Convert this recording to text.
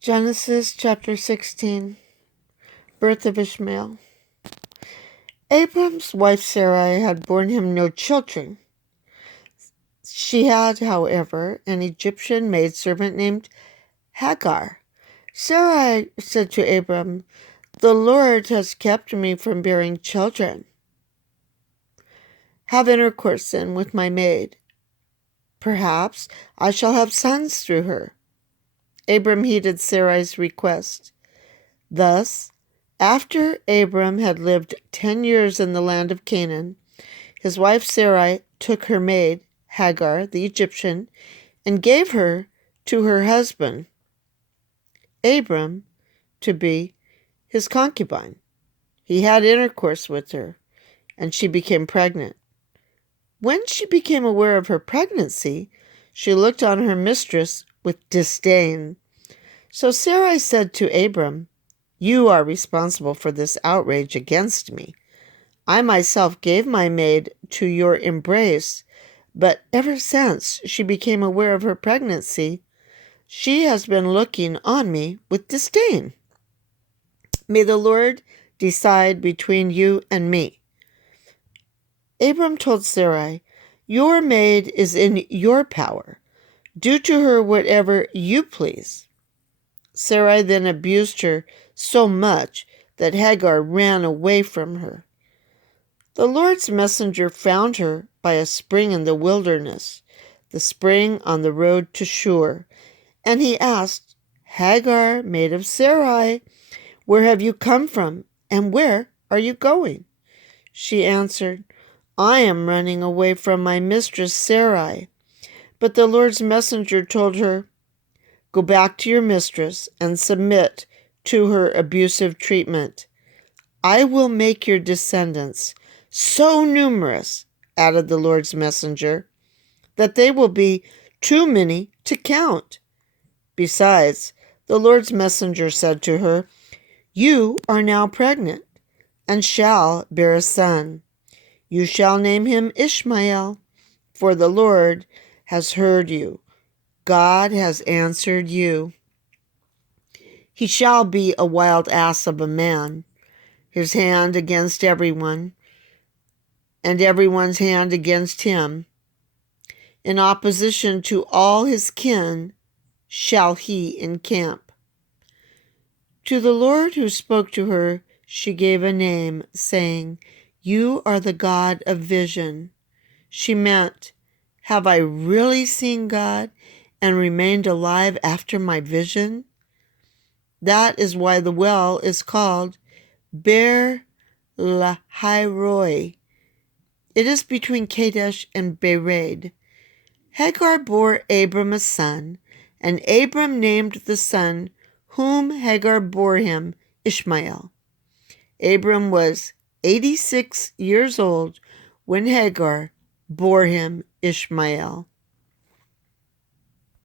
Genesis chapter 16, birth of Ishmael. Abram's wife Sarai had borne him no children. She had, however, an Egyptian maidservant named Hagar. Sarai said to Abram, "The Lord has kept me from bearing children. Have intercourse then with my maid. Perhaps I shall have sons through her." Abram heeded Sarai's request. Thus, after Abram had lived 10 years in the land of Canaan, his wife Sarai took her maid, Hagar the Egyptian, and gave her to her husband, Abram, to be his concubine. He had intercourse with her, and she became pregnant. When she became aware of her pregnancy, she looked on her mistress with disdain. So Sarai said to Abram, "You are responsible for this outrage against me. I myself gave my maid to your embrace, but ever since she became aware of her pregnancy, she has been looking on me with disdain. May the Lord decide between you and me." Abram told Sarai, "Your maid is in your power. Do to her whatever you please." Sarai then abused her so much that Hagar ran away from her. The Lord's messenger found her by a spring in the wilderness, the spring on the road to Shur, and he asked, "Hagar, maid of Sarai, where have you come from, and where are you going?" She answered, "I am running away from my mistress Sarai." But the Lord's messenger told her, "Go back to your mistress and submit to her abusive treatment. I will make your descendants so numerous," added the Lord's messenger, "that they will be too many to count." Besides, the Lord's messenger said to her, "You are now pregnant and shall bear a son. You shall name him Ishmael, for the Lord has heard you. God has answered you. He shall be a wild ass of a man, his hand against everyone, and everyone's hand against him. In opposition to all his kin shall he encamp." To the Lord who spoke to her, she gave a name, saying, "You are the God of vision." She meant, "Have I really seen God and remained alive after my vision?" That is why the well is called Beer Lahairoi. It is between Kadesh and Bered. Hagar bore Abram a son, and Abram named the son whom Hagar bore him Ishmael. Abram was 86 years old when Hagar bore him Ishmael.